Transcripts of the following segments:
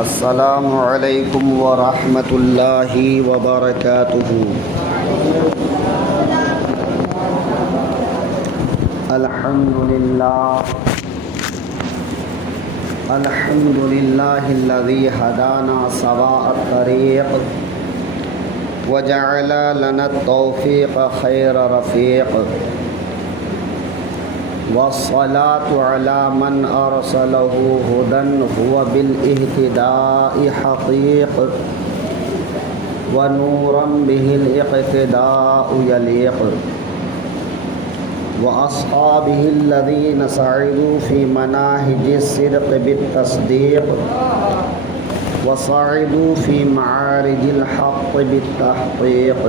السلام علیکم ورحمۃ اللہ وبرکاتہ۔ الحمد للہ الذی ہدانا سواء الطریق وجعل لنا التوفیق خیر رفیق، والصلاة على من أرسله هدى هو بالاهتداء حقيق، ونورا به الاقتداء يليق، وأصحابه الذين سعدوا في مناهج الصدق بالتصديق، وصعدوا في معارج الحق بالتحقيق.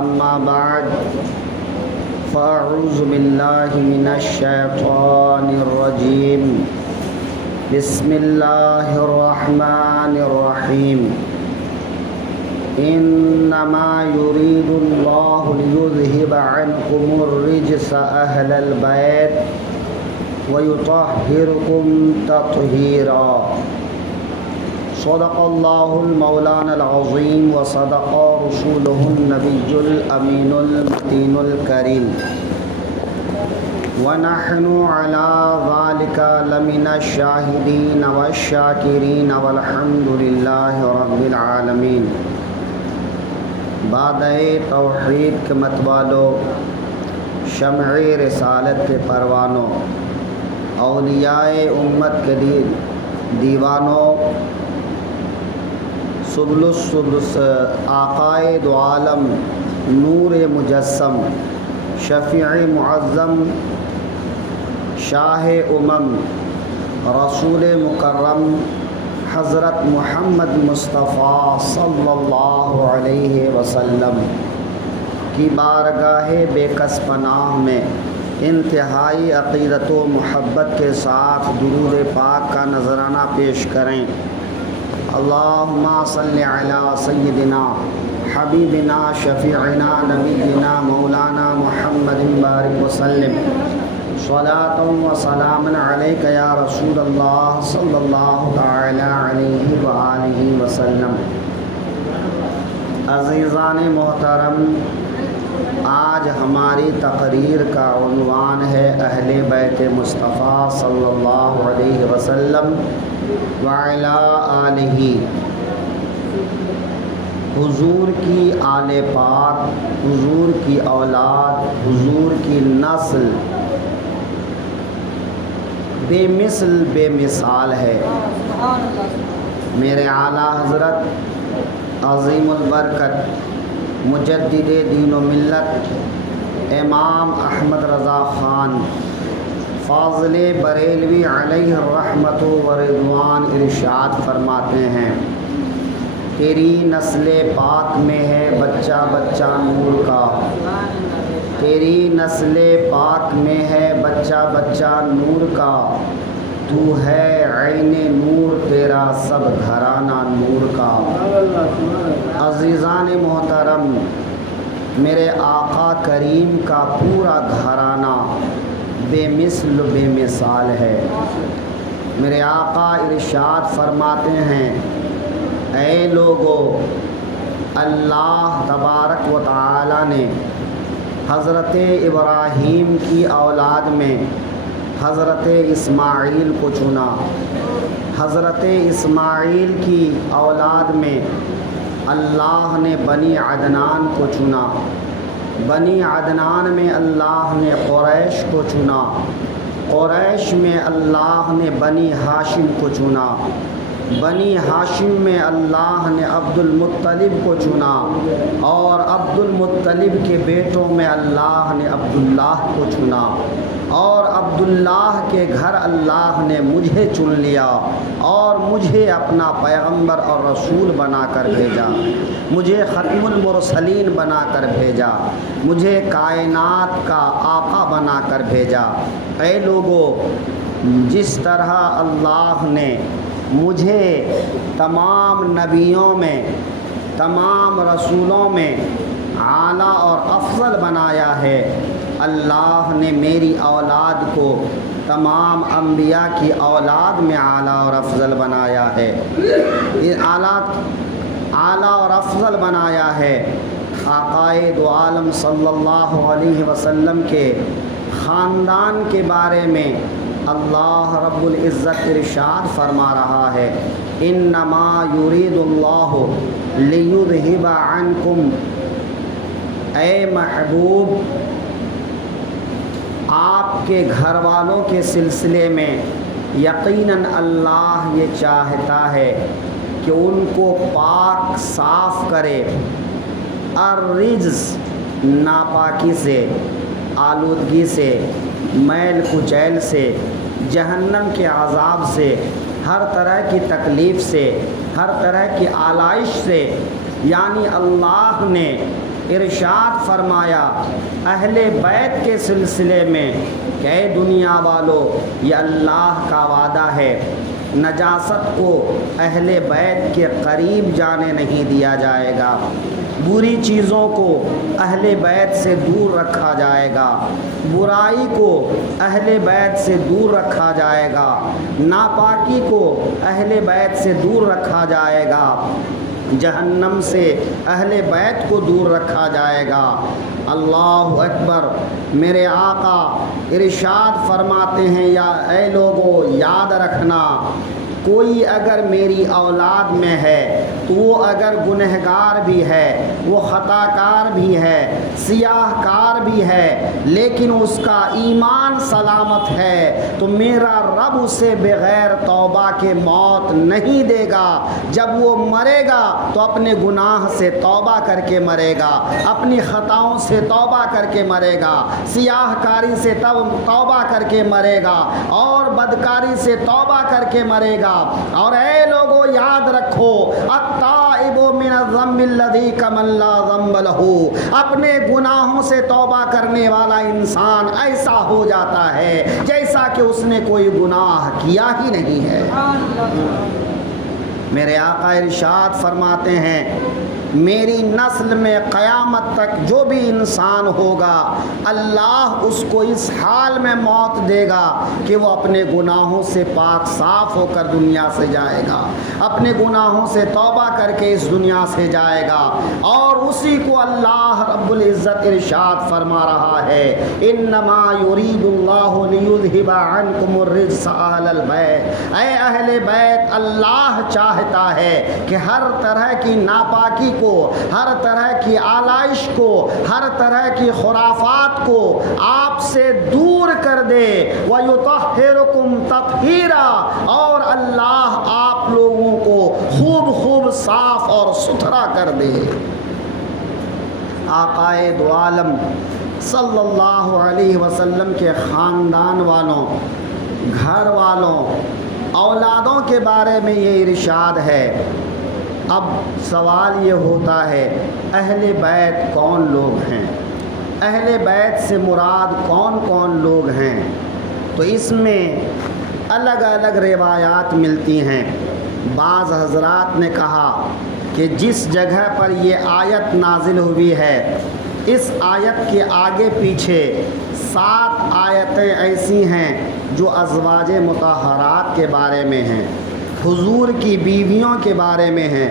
أما بعد، فأعوذ بالله من الشيطان الرجيم. بسم الله الرحمن الرحيم. إنما يريد الله ليذهب عنكم الرجس أهل البيت ويطهركم تطهيرا. صدق الله المولانا العظيم وصدق رسوله النبي الأمين المتين الكريم، ونحن على ذلك لمن الشاهدين والشاكرين والحمد لله رب العالمين. بعد توحید کے متوالو، شمع رسالت کے پروانوں، اولیاء امت کے دیوانوں، سبل السبلس آقائے دو عالم، نور مجسم، شفیع معظم، شاہ امم، رسول مکرم حضرت محمد مصطفیٰ صلی اللہ علیہ وسلم کی بارگاہ بے کس پناہ میں انتہائی عقیدت و محبت کے ساتھ درود پاک کا نذرانہ پیش کریں۔ اللہم صلی علی سیدنا حبیبنا شفیعنا نبینا مولانا محمد بارک وسلم، صلاۃ و سلام علیک یا رسول اللہ صلی اللہ تعالی علیہ وآلہ وسلم۔ عزیزان محترم، آج ہماری تقریر کا عنوان ہے اہل بیت مصطفیٰ صلی اللہ علیہ وسلم وعلی آلہ۔ حضور کی آل پاک، حضور کی اولاد، حضور کی نسل بے مثل بے مثال ہے۔ میرے اعلیٰ حضرت عظیم البرکت مجدد دین و ملت امام احمد رضا خان فاضل بریلوی علیہ الرحمت و رضوان ارشاد فرماتے ہیں، تیری نسل پاک میں ہے بچہ بچہ نور کا، تیری نسل پاک میں ہے بچہ بچہ نور کا، تو ہے عین نور تیرا سب گھرانہ نور کا۔ عزیزان محترم، میرے آقا کریم کا پورا گھرانہ بے مثل بے مثال ہے۔ میرے آقا ارشاد فرماتے ہیں، اے لوگو، اللہ تبارک و تعالی نے حضرت ابراہیم کی اولاد میں حضرت اسماعیل کو چنا، حضرت اسماعیل کی اولاد میں اللہ نے بنی عدنان کو چنا، بنی عدنان میں اللہ نے قریش کو چنا، قریش میں اللہ نے بنی ہاشم کو چنا، بنی ہاشم میں اللہ نے عبد المطلب کو چنا، اور عبد المطلب کے بیٹوں میں اللہ نے عبداللہ کو چنا، اور عبداللہ کے گھر اللہ نے مجھے چن لیا اور مجھے اپنا پیغمبر اور رسول بنا کر بھیجا، مجھے ختم المرسلین بنا کر بھیجا، مجھے کائنات کا آقا بنا کر بھیجا۔ اے لوگو، جس طرح اللہ نے مجھے تمام نبیوں میں، تمام رسولوں میں اعلیٰ اور افضل بنایا ہے، اللہ نے میری اولاد کو تمام انبیاء کی اولاد میں اعلیٰ اور افضل بنایا ہے، یہ اعلیٰ اور افضل بنایا ہے۔ آقائے دو عالم صلی اللہ علیہ وسلم کے خاندان کے بارے میں اللہ رب العزت ارشاد فرما رہا ہے، انما یرید اللہ لیذہب عنکم، اے محبوب آپ کے گھر والوں کے سلسلے میں یقیناً اللہ یہ چاہتا ہے کہ ان کو پاک صاف کرے، الرجس ناپاکی سے، آلودگی سے، میل کچیل سے، جہنم کے عذاب سے، ہر طرح کی تکلیف سے، ہر طرح کی آلائش سے۔ یعنی اللہ نے ارشاد فرمایا اہل بیت کے سلسلے میں کہ اے دنیا والو، یہ اللہ کا وعدہ ہے، نجاست کو اہل بیت کے قریب جانے نہیں دیا جائے گا، بری چیزوں کو اہل بیت سے دور رکھا جائے گا، برائی کو اہل بیت سے دور رکھا جائے گا، ناپاکی کو اہل بیت سے دور رکھا جائے گا، جہنم سے اہل بیت کو دور رکھا جائے گا۔ اللہ اکبر۔ میرے آقا ارشاد فرماتے ہیں، یا اے لوگو یاد رکھنا، کوئی اگر میری اولاد میں ہے تو وہ اگر گنہگار بھی ہے، وہ خطا کار بھی ہے، سیاہ کار بھی ہے، لیکن اس کا ایمان سلامت ہے تو میرا رب اسے بغیر توبہ کے موت نہیں دے گا۔ جب وہ مرے گا تو اپنے گناہ سے توبہ کر کے مرے گا، اپنی خطاؤں سے توبہ کر کے مرے گا، سیاہ کاری سے توبہ کر کے مرے گا، اور بدکاری سے توبہ کر کے مرے گا۔ اور اے لوگو یاد رکھو، التائب من الذنب الذی کمن لا ذنب لہ، اپنے گناہوں سے توبہ کرنے والا انسان ایسا ہو جاتا ہے جیسا کہ اس نے کوئی گناہ کیا ہی نہیں ہے۔ میرے آقا ارشاد فرماتے ہیں، میری نسل میں قیامت تک جو بھی انسان ہوگا اللہ اس کو اس حال میں موت دے گا کہ وہ اپنے گناہوں سے پاک صاف ہو کر دنیا سے جائے گا، اپنے گناہوں سے توبہ کر کے اس دنیا سے جائے گا، اور اسی کو اللہ رب العزت ارشاد فرما رہا ہے، انما یرید اللہ لیذہب عنکم الرجس اہل البیت، اے اہل بیت، اللہ چاہتا ہے کہ ہر طرح کی ناپاکی کو، ہر طرح کی آلائش کو، ہر طرح کی خرافات کو آپ سے دور کر دے، وَيُطَهِّرُكُمْ تَطْهِيرًا، اور اللہ آپ لوگوں کو خوب خوب صاف اور ستھرا کر دے۔ آقائے دو عالم صلی اللہ علیہ وسلم کے خاندان والوں، گھر والوں، اولادوں کے بارے میں یہ ارشاد ہے۔ اب سوال یہ ہوتا ہے، اہل بیت کون لوگ ہیں؟ اہل بیت سے مراد کون کون لوگ ہیں؟ تو اس میں الگ الگ روایات ملتی ہیں۔ بعض حضرات نے کہا کہ جس جگہ پر یہ آیت نازل ہوئی ہے، اس آیت کے آگے پیچھے 7 آیتیں ایسی ہیں جو ازواج مطہرات کے بارے میں ہیں، حضور کی بیویوں کے بارے میں ہیں،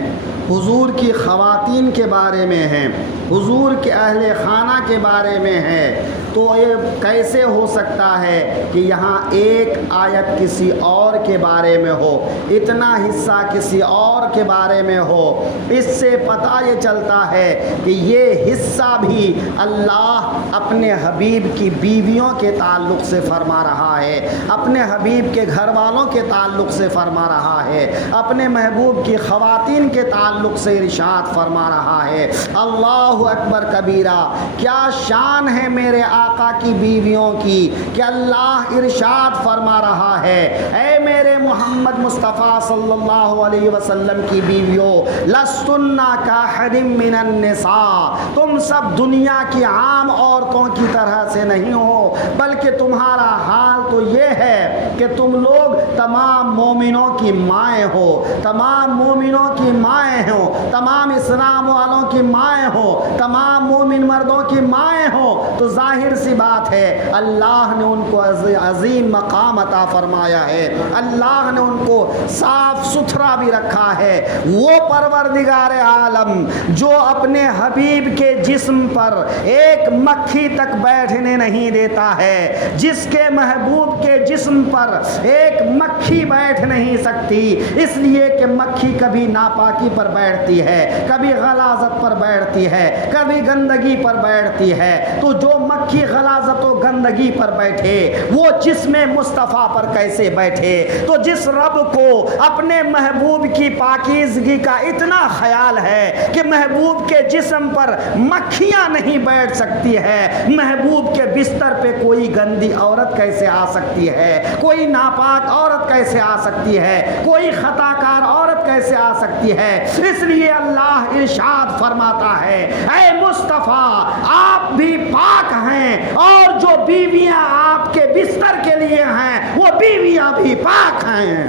حضور کی خواتین کے بارے میں ہیں، حضور کے اہل خانہ کے بارے میں ہے۔ تو یہ کیسے ہو سکتا ہے کہ یہاں ایک آیت کسی اور کے بارے میں ہو، اتنا حصہ کسی اور کے بارے میں ہو؟ اس سے پتہ یہ چلتا ہے کہ یہ حصہ بھی اللہ اپنے حبیب کی بیویوں کے تعلق سے فرما رہا ہے، اپنے حبیب کے گھر والوں کے تعلق سے فرما رہا ہے، اپنے محبوب کی خواتین کے تعلق سے ارشاد فرما رہا ہے۔ اللہ اکبر کبیرہ، کیا شان ہے میرے آقا کی بیویوں کی کہ اللہ ارشاد فرما رہا ہے، اے میرے محمد مصطفیٰ صلی اللہ علیہ وسلم کی بیویوں، لستن کاحد من النساء، تم سب دنیا کی عام عورتوں کی طرح سے نہیں ہو، بلکہ تمہارا حال تو یہ ہے کہ تم لوگ تمام مومنوں کی مائیں ہو، تمام مومنوں کی مائیں ہو، تمام اسلام والوں کی مائیں ہو، تمام مومن مردوں کی مائیں ہو۔ تو ظاہر سی بات ہے اللہ نے ان کو عظیم مقام عطا فرمایا ہے، اللہ نے ان کو صاف ستھرا بھی رکھا ہے۔ وہ پروردگار عالم جو اپنے حبیب کے جسم پر ایک مکھی تک بیٹھنے نہیں دیتا ہے، جس کے محبوب کے جسم پر ایک مکھی بیٹھ نہیں سکتی، اس لیے کہ مکھی کبھی ناپاکی پر بیٹھتی ہے، کبھی غلاظت پر بیٹھتی ہے، کبھی گندگی پر بیٹھتی ہے۔ تو جو مکھی غلاظت و گندگی پر بیٹھے وہ جسم مصطفیٰ پر کیسے بیٹھے؟ تو جس رب کو اپنے محبوب کی پاکیزگی کا اتنا خیال ہے کہ محبوب کے جسم پر مکھیاں نہیں بیٹھ سکتی ہے، محبوب کے بستر پہ کوئی گندی عورت کیسے آ سکتی ہے، کوئی ناپاک عورت کیسے آ سکتی ہے، کوئی خطا کار عورت کیسے آ سکتی ہے؟ اس لیے اللہ ارشاد فرماتا ہے، اے مصطفیٰ آپ بھی پاک ہیں، اور جو بیویاں آپ کے بستر کے لیے ہیں وہ بیویاں بھی پاک ہیں۔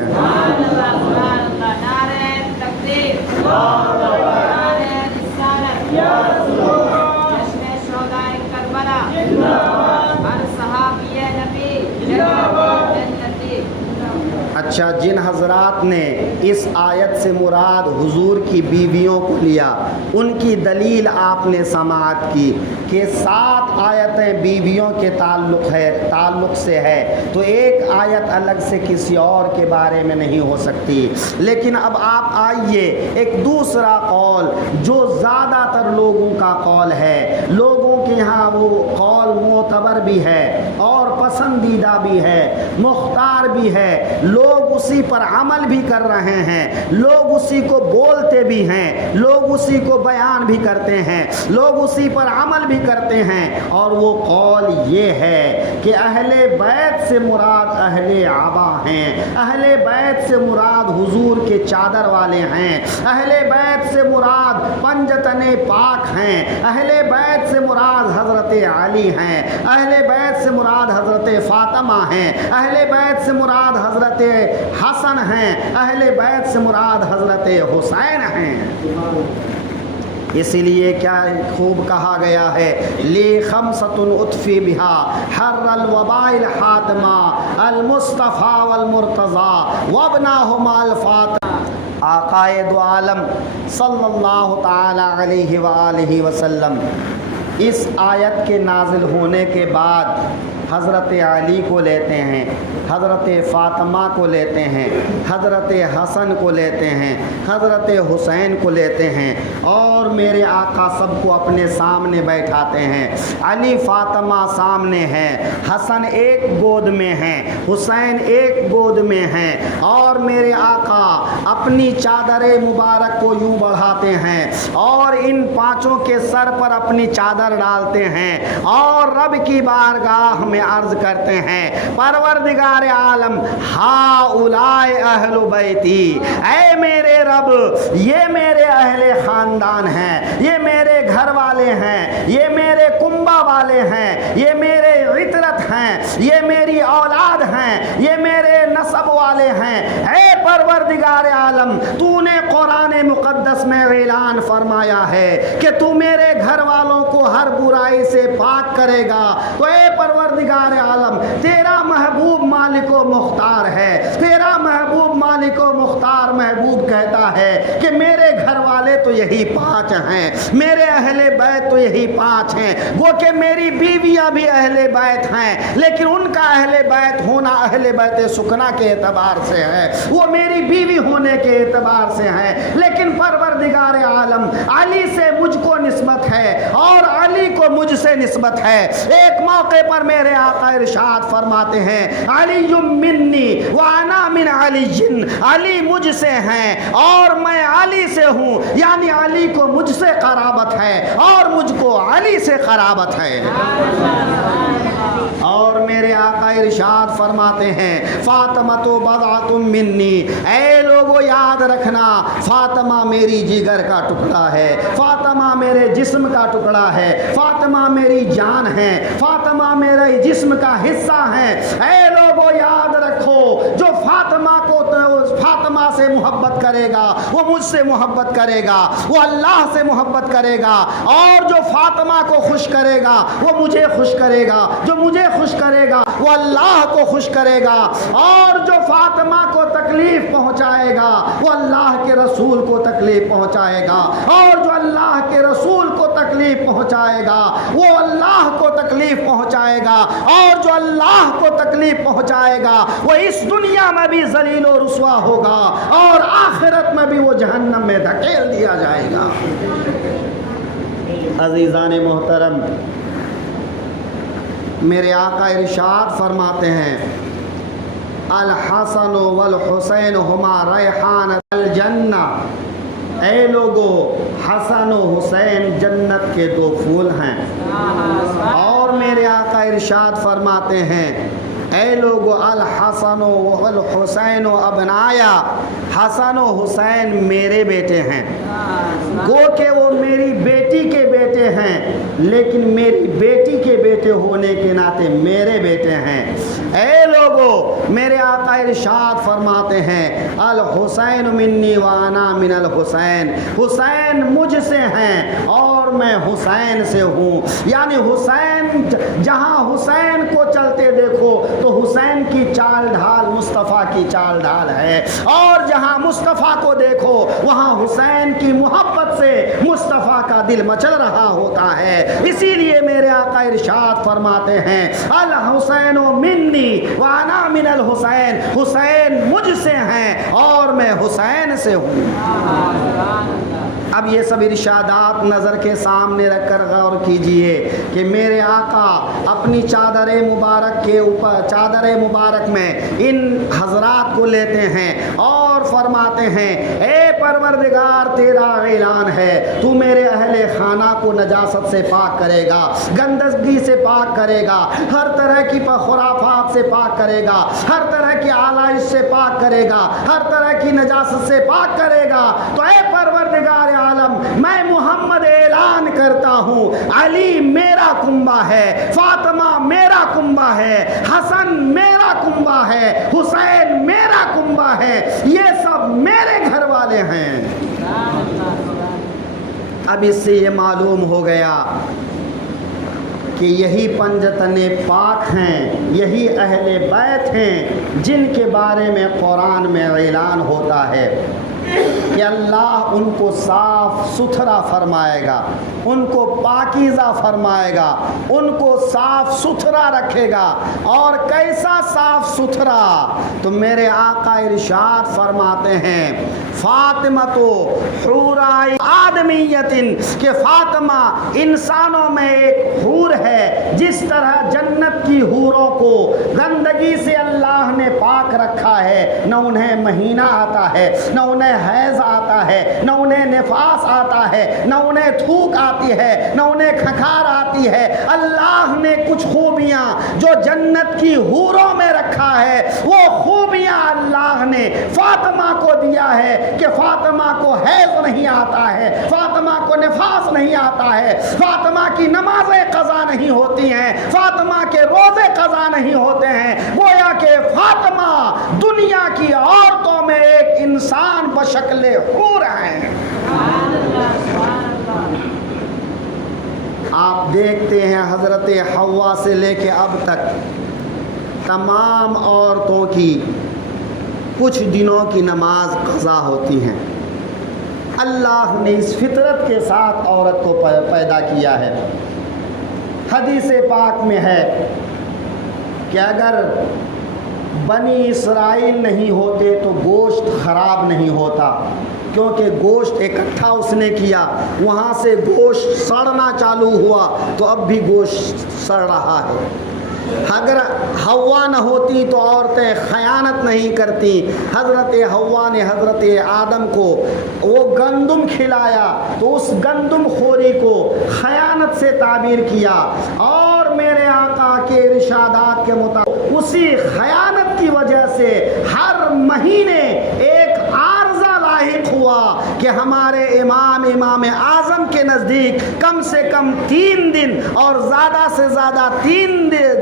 اچھا، جن حضرات نے اس آیت سے مراد حضور کی بیویوں کو لیا، ان کی دلیل آپ نے سماعت کی کہ 7 آیتیں بیویوں کے تعلق سے ہے، تو ایک آیت الگ سے کسی اور کے بارے میں نہیں ہو سکتی۔ لیکن اب آپ آئیے ایک دوسرا قول جو زیادہ تر لوگوں کا قول ہے، لوگوں کے ہاں وہ قول معتبر بھی ہے اور پسندیدہ بھی ہے، مختار بھی ہے، لوگ اسی پر عمل بھی کر رہے ہیں، لوگ اسی کو بولتے بھی ہیں، لوگ اسی کو بیان بھی کرتے ہیں، لوگ اسی پر عمل بھی کرتے ہیں، اور وہ قول یہ ہے کہ اہل بیت سے مراد اہل عبا ہیں، اہل بیت سے مراد حضور کے چادر والے ہیں، اہل بیت سے مراد پنجتن پاک ہیں، اہل بیت سے مراد حضرت علی ہیں، اہل بیت سے مراد حضرت فاطمہ ہیں، اہل بیت سے مراد حضرت حسن ہیں، اہل بیت سے مراد حضرت حسین ہیں۔ اسی لیے کیا خوب کہا گیا ہے، لی خمسۃ اطفی بہا حر الوباء الحاتمہ المصطفیٰ والمرتضیٰ وابناہما الفاطمہ۔ آقائے دو عالم صلی اللہ تعالی علیہ وآلہ وسلم اس آیت کے نازل ہونے کے بعد حضرت علی کو لیتے ہیں، حضرت فاطمہ کو لیتے ہیں، حضرت حسن کو لیتے ہیں، حضرت حسین کو لیتے ہیں، اور میرے آقا سب کو اپنے سامنے بیٹھاتے ہیں۔ علی فاطمہ سامنے ہیں، حسن ایک گود میں ہیں، حسین ایک گود میں ہیں، اور میرے آقا اپنی چادر مبارک کو یوں بڑھاتے ہیں اور ان پانچوں کے سر پر اپنی چادر ڈالتے ہیں اور رب کی بارگاہ میں عرض کرتے ہیں، پروردگار عالم ہاؤلائے اہل بیتی، اے میرے رب یہ میرے اہل خاندان ہیں، یہ میرے گھر والے ہیں، یہ میرے کنبہ والے ہیں، یہ میرے عطرت ہیں، یہ میری اولاد ہیں، یہ میرے نسب والے ہیں۔ اے پروردگار عالم تو نے قرآن مقدس میں اعلان فرمایا ہے کہ تو میرے گھر والوں کو ہر برائی سے پاک کرے گا، تو اے پروردگار عالم تیرا محبوب مالک و مختار ہے، تیرا محبوب مالک و مختار محبوب کہتا ہے کہ میرے گھر والے تو یہی 5 ہیں، میرے اہل بیت تو یہی 5 ہیں، وہ کہ میری بیویاں بھی اہل بیت ہیں، لیکن ان کا اہل بیت ہونا اہل بیت سکنا کے اعتبار سے ہے، وہ میری بیوی ہونے کے اعتبار سے ہیں، لیکن پروردگار عالم علی سے مجھ کو نسبت ہے اور علی کو مجھ سے نسبت ہے۔ ایک موقع پر میرے آقا ارشاد فرماتے ہیں، علی منی وانا من علی، علی مجھ سے ہیں اور میں علی سے ہوں، یعنی علی کو مجھ سے قرابت ہے اور مجھ کو علی سے قرابت ہے۔ اور میرے آقا ارشاد فرماتے ہیں فاطمہ تو بضعۃ منی، اے لوگو یاد رکھنا فاطمہ میری جگر کا ٹکڑا ہے، فاطمہ میرے جسم کا ٹکڑا ہے، فاطمہ میری جان ہے، فاطمہ میرے جسم کا حصہ ہے۔ اے لوگو یاد رکھو جو فاطمہ سے محبت کرے گا وہ مجھ سے محبت کرے گا، وہ اللہ سے محبت کرے گا، اور جو فاطمہ کو خوش کرے گا وہ مجھے خوش کرے گا، جو مجھے خوش کرے گا وہ اللہ کو خوش کرے گا، اور جو فاطمہ کو تکلیف پہنچائے گا وہ اللہ کے رسول کو تکلیف پہنچائے گا، اور جو اللہ کے رسول کو تکلیف پہنچائے گا وہ اللہ کو تکلیف پہنچائے گا، اور جو اللہ کو تکلیف پہنچائے گا وہ اس دنیا میں بھی ذلیل و رسوا ہوگا اور آخرت میں بھی وہ جہنم میں دھکیل دیا جائے گا۔ عزیزان محترم، میرے آقا ارشاد فرماتے ہیں الحسن والحسین ہما ریحان الجنہ، اے لوگو حسن و حسین جنت کے دو پھول ہیں۔ اور میرے آقا ارشاد فرماتے ہیں اے لوگو الحسن والحسین ابنایا، حسن و حسین میرے بیٹے ہیں، گو کہ وہ میری بیٹی کے بیٹے ہیں لیکن میری بیٹی کے بیٹے ہونے کے ناطے میرے بیٹے ہیں۔ اے لوگو میرے آقا ارشاد فرماتے ہیں الحسین منی وانا من الحسین، حسین مجھ سے ہیں اور میں حسین سے ہوں، یعنی حسین جہاں حسین کو چلتے دیکھو تو حسین کی چال ڈھال مصطفیٰ کی چال ڈھال ہے، اور جہاں مصطفیٰ کو دیکھو وہاں حسین کی محبت سے مصطفیٰ کا دل مچل رہا ہوتا ہے۔ اسی لیے میرے آقا ارشاد فرماتے ہیں الحسین منی وانا من الحسین، حسین مجھ سے ہیں اور میں حسین سے ہوں۔ اب یہ سب ارشادات نظر کے سامنے رکھ کر غور کیجئے کہ میرے آقا اپنی چادر مبارک کے اوپر، چادر مبارک میں ان حضرات کو لیتے ہیں اور فرماتے ہیں اے پروردگار تیرا اعلان ہے تو میرے اہل خانہ کو نجاست سے پاک کرے گا، گندگی سے پاک کرے گا، ہر طرح کی خرافات سے پاک کرے گا، ہر طرح کی آلائش سے پاک کرے گا، ہر طرح کی نجاست سے پاک کرے گا۔ تو اے پروردگار عالم میں محمد اعلان کرتا ہوں علی میرا کنبہ ہے، فاطمہ میرا کنبہ ہے، حسن میرا کنبہ ہے، حسین میرا کنبہ ہے، یہ سب میرے گھر والے ہیں۔ اب اس سے یہ معلوم ہو گیا کہ یہی پنجتن پاک ہیں، یہی اہل بیت ہیں جن کے بارے میں قرآن میں اعلان ہوتا ہے کہ اللہ ان کو صاف ستھرا فرمائے گا، ان کو پاکیزہ فرمائے گا، ان کو صاف ستھرا رکھے گا۔ اور کیسا صاف ستھرا؟ تو میرے آقا ارشاد فرماتے ہیں فاطمہ تو حورائے آدمیتن، کہ فاطمہ انسانوں میں ایک حور ہے، جس طرح جنت کی حوروں کو گندگی سے اللہ نے پاک رکھا ہے، نہ انہیں مہینہ آتا ہے، نہ انہیں حیض آتا ہے، نہ انہیں نفاس آتا ہے، نہ انہیں تھوک آتی ہے، نہ انہیں کھکھار آتی ہے۔ اللہ نے کچھ خوبیاں جو جنت کی حوروں میں رکھا ہے وہ خوبیاں اللہ نے فاطمہ کو دیا ہے کہ فاطمہ کو حیض نہیں آتا ہے، فاطمہ کو نفاس نہیں آتا ہے، فاطمہ کی نمازیں قضا نہیں ہوتی ہیں، فاطمہ کے روزے قضا نہیں ہوتے ہیں، گویا کہ فاطمہ دنیا کی عورتوں میں ایک انسان بشکل حور ہیں۔ آپ دیکھتے ہیں حضرت حوا سے لے کے اب تک تمام عورتوں کی کچھ دنوں کی نماز قضا ہوتی ہیں۔ اللہ نے اس فطرت کے ساتھ عورت کو پیدا کیا ہے۔ حدیث پاک میں ہے کہ اگر بنی اسرائیل نہیں ہوتے تو گوشت خراب نہیں ہوتا، کیونکہ گوشت اکٹھا اس نے کیا، وہاں سے گوشت سڑنا چالو ہوا تو اب بھی گوشت سڑ رہا ہے۔ اگر حوا نہ ہوتی تو عورتیں خیانت نہیں کرتی۔ حضرت حوا نے حضرت آدم کو وہ گندم کھلایا تو اس گندم خوری کو خیانت سے تعبیر کیا، اور میرے آقا کے ارشادات کے مطابق اسی خیانت کی وجہ سے ہر مہینے ایک عارضہ لاحق ہوا کہ ہمارے امام اعظم کے نزدیک کم سے کم 3 دن اور زیادہ سے زیادہ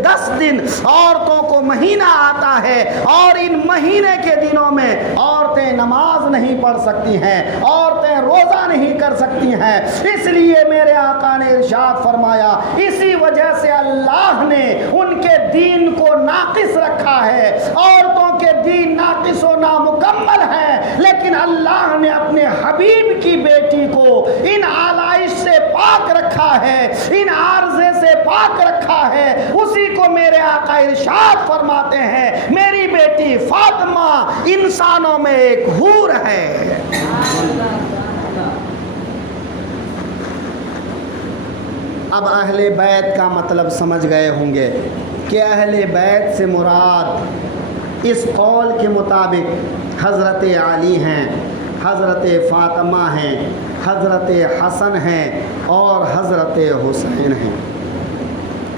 10 دن عورتوں کو مہینہ آتا ہے، اور ان مہینے کے دنوں میں عورتیں نماز نہیں پڑھ سکتی ہیں، عورتیں روزہ نہیں کر سکتی ہیں۔ اس لیے میرے آقا نے ارشاد فرمایا اسی وجہ سے اللہ نے ان کے دین کو ناقص رکھا ہے۔ عورتوں کے دین ناقص و نامکمل ہے، لیکن اللہ نے اپنے حبیب کی بیٹی کو ان آلائش سے پاک رکھا ہے، ان عارضے سے پاک رکھا ہے۔ اسی کو میرے آقا ارشاد فرماتے ہیں میری بیٹی فاطمہ انسانوں میں ایک حور ہے۔ اب اہل بیت کا مطلب سمجھ گئے ہوں گے کہ اہل بیت سے مراد اس قول کے مطابق حضرت علی ہیں، حضرت فاطمہ ہیں، حضرت حسن ہیں اور حضرت حسین ہیں۔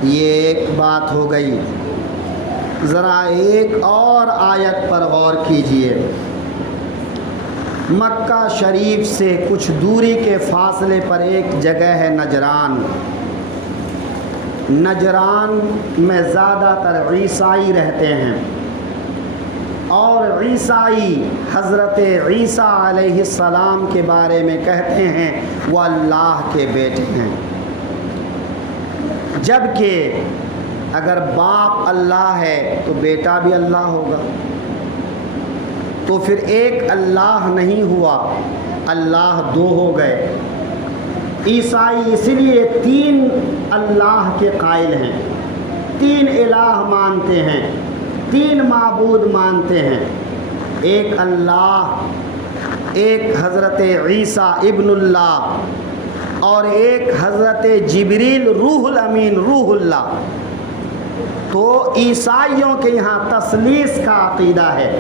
یہ ایک بات ہو گئی۔ ذرا ایک اور آیت پر غور کیجئے۔ مکہ شریف سے کچھ دوری کے فاصلے پر ایک جگہ ہے نجران۔ نجران میں زیادہ تر عیسائی رہتے ہیں، اور عیسائی حضرت عیسیٰ علیہ السلام کے بارے میں کہتے ہیں وہ اللہ کے بیٹے ہیں، جبکہ اگر باپ اللہ ہے تو بیٹا بھی اللہ ہوگا، تو پھر ایک اللہ نہیں ہوا، اللہ 2 ہو گئے۔ عیسائی اس لیے 3 اللہ کے قائل ہیں، 3 الہ مانتے ہیں، 3 معبود مانتے ہیں، ایک اللہ، ایک حضرت عیسیٰ ابن اللہ، اور ایک حضرت جبریل روح الامین روح اللہ۔ تو عیسائیوں کے یہاں تثلیث کا عقیدہ ہے،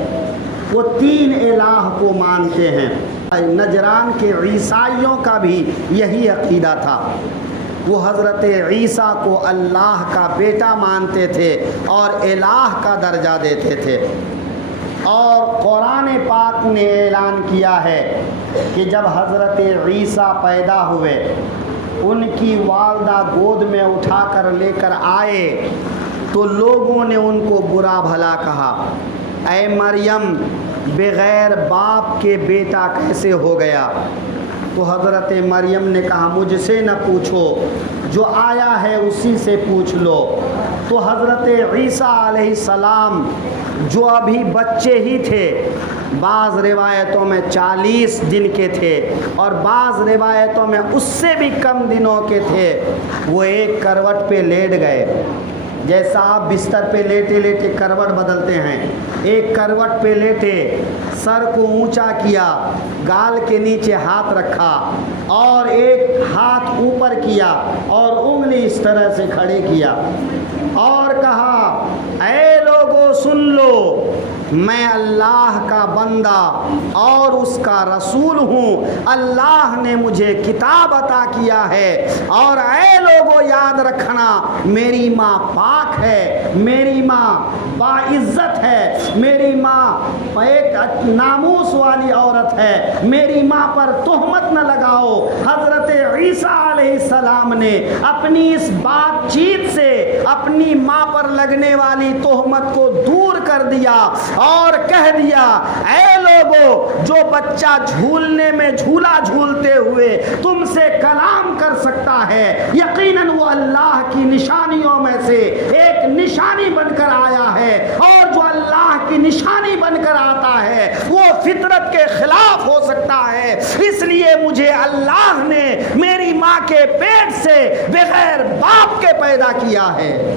وہ 3 الہ کو مانتے ہیں۔ نجران کے عیسائیوں کا بھی یہی عقیدہ تھا، وہ حضرت عیسیٰ کو اللہ کا بیٹا مانتے تھے اور الہ کا درجہ دیتے تھے۔ اور قرآن پاک نے اعلان کیا ہے کہ جب حضرت عیسیٰ پیدا ہوئے، ان کی والدہ گود میں اٹھا کر لے کر آئے تو لوگوں نے ان کو برا بھلا کہا، اے مریم بغیر باپ کے بیٹا کیسے ہو گیا؟ تو حضرت مریم نے کہا مجھ سے نہ پوچھو، جو آیا ہے اسی سے پوچھ لو۔ تو حضرت عیسیٰ علیہ السلام جو ابھی بچے ہی تھے، بعض روایتوں میں 40 دن کے تھے اور بعض روایتوں میں اس سے بھی کم دنوں کے تھے، وہ ایک کروٹ پہ لیٹ گئے، جیسا آپ بستر پہ لیٹے لیٹے کروٹ بدلتے ہیں، ایک کروٹ پہ لیٹے، سر کو اونچا کیا، گال کے نیچے ہاتھ رکھا اور ایک ہاتھ اوپر کیا اور انگلی اس طرح سے کھڑے کیا اور کہا اے لوگو سن لو، میں اللہ کا بندہ اور اس کا رسول ہوں، اللہ نے مجھے کتاب عطا کیا ہے، اور اے لوگو یاد رکھنا میری ماں پاک ہے، میری ماں باعزت ہے، میری ماں ایک ناموس والی عورت ہے، میری ماں پر تہمت نہ لگاؤ۔ حضرت عیسیٰ علیہ السلام نے اپنی اس بات چیت سے اپنی ماں پر لگنے والی تہمت کو دور کر دیا اور کہہ دیا اے لوگو، جو بچہ جھولنے میں جھولا جھولتے ہوئے تم سے کلام کر سکتا ہے، یقیناً وہ اللہ کی نشانیوں میں سے ایک نشانی بن کر آیا ہے، اور جو اللہ کی نشانی بن کر آتا ہے وہ فطرت کے خلاف ہو سکتا ہے، اس لیے مجھے اللہ نے میری ماں کے پیٹ سے بغیر باپ کے پیدا کیا ہے۔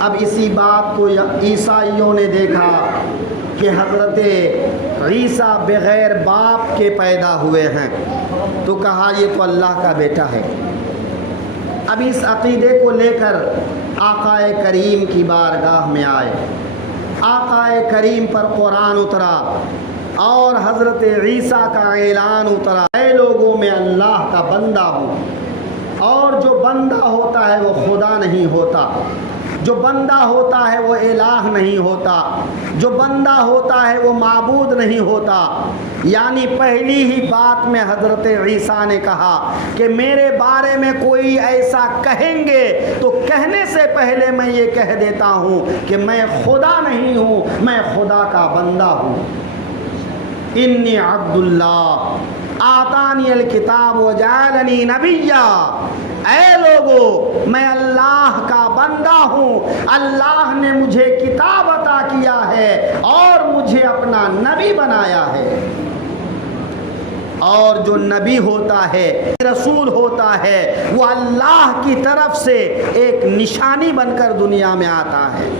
اب اسی بات کو عیسائیوں نے دیکھا کہ حضرت عیسیٰ بغیر باپ کے پیدا ہوئے ہیں، تو کہا یہ تو اللہ کا بیٹا ہے۔ اب اس عقیدے کو لے کر آقا کریم کی بارگاہ میں آئے، آقا کریم پر قرآن اترا اور حضرت عیسیٰ کا اعلان اترا، اے لوگوں میں اللہ کا بندہ ہوں اور جو بندہ ہوتا ہے وہ خدا نہیں ہوتا، جو بندہ ہوتا ہے وہ الہ نہیں ہوتا، جو بندہ ہوتا ہے وہ معبود نہیں ہوتا۔ یعنی پہلی ہی بات میں حضرت عیسیٰ نے کہا کہ میرے بارے میں کوئی ایسا کہیں گے تو کہنے سے پہلے میں یہ کہہ دیتا ہوں کہ میں خدا نہیں ہوں، میں خدا کا بندہ ہوں۔ انی عبد اللہ آتانی الکتاب وجعلنی نبیا، اے لوگو میں اللہ کا بندہ ہوں، اللہ نے مجھے کتاب عطا کیا ہے اور مجھے اپنا نبی بنایا ہے۔ اور جو نبی ہوتا ہے، رسول ہوتا ہے، وہ اللہ کی طرف سے ایک نشانی بن کر دنیا میں آتا ہے۔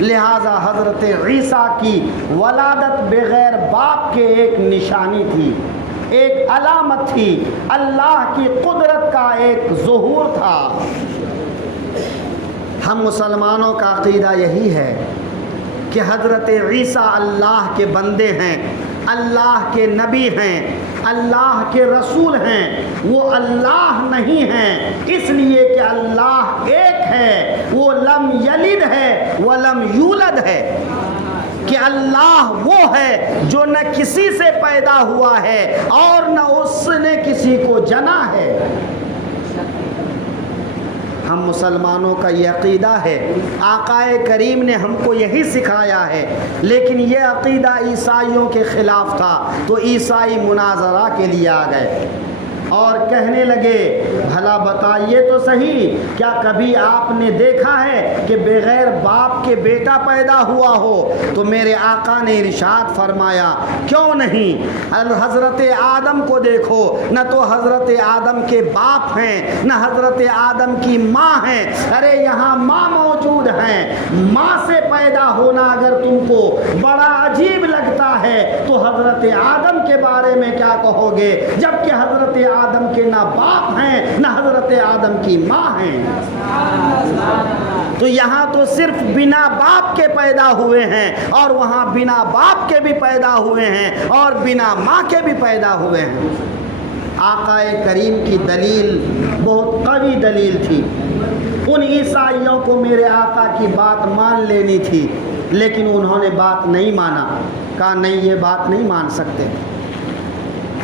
لہذا حضرت عیسیٰ کی ولادت بغیر باپ کے ایک نشانی تھی، ایک علامت تھی، اللہ کی قدرت کا ایک ظہور تھا۔ ہم مسلمانوں کا عقیدہ یہی ہے کہ حضرت عیسیٰ اللہ کے بندے ہیں، اللہ کے نبی ہیں، اللہ کے رسول ہیں، وہ اللہ نہیں ہیں، اس لیے کہ اللہ ایک ہے، وہ لم یلد ہے ولم یولد ہے، کہ اللہ وہ ہے جو نہ کسی سے پیدا ہوا ہے اور نہ اس نے کسی کو جنا ہے۔ ہم مسلمانوں کا یہ عقیدہ ہے، آقا کریم نے ہم کو یہی سکھایا ہے، لیکن یہ عقیدہ عیسائیوں کے خلاف تھا، تو عیسائی مناظرہ کے لیے آ گئے اور کہنے لگے بھلا بتائیے تو صحیح، کیا کبھی آپ نے دیکھا ہے کہ بغیر باپ کے بیٹا پیدا ہوا ہو؟ تو میرے آقا نے ارشاد فرمایا کیوں نہیں، حضرت آدم کو دیکھو، نہ تو حضرت آدم کے باپ ہیں نہ حضرت آدم کی ماں ہیں، ارے یہاں ماں موجود ہیں، ماں سے پیدا ہونا اگر تم کو بڑا عجیب لگتا ہے تو حضرت آدم کے بارے میں کیا کہو گے، جبکہ حضرت آدم کے نہ باپ ہیں نہ حضرت آدم کی ماں ہیں۔ تو یہاں تو صرف بنا باپ کے پیدا ہوئے ہیں، اور وہاں بنا باپ کے بھی پیدا ہوئے ہیں اور بنا ماں کے بھی پیدا ہوئے ہیں۔ آقا کریم کی دلیل بہت قوی دلیل تھی، ان عیسائیوں کو میرے آقا کی بات مان لینی تھی، لیکن انہوں نے بات نہیں مانا، کہا نہیں یہ بات نہیں مان سکتے۔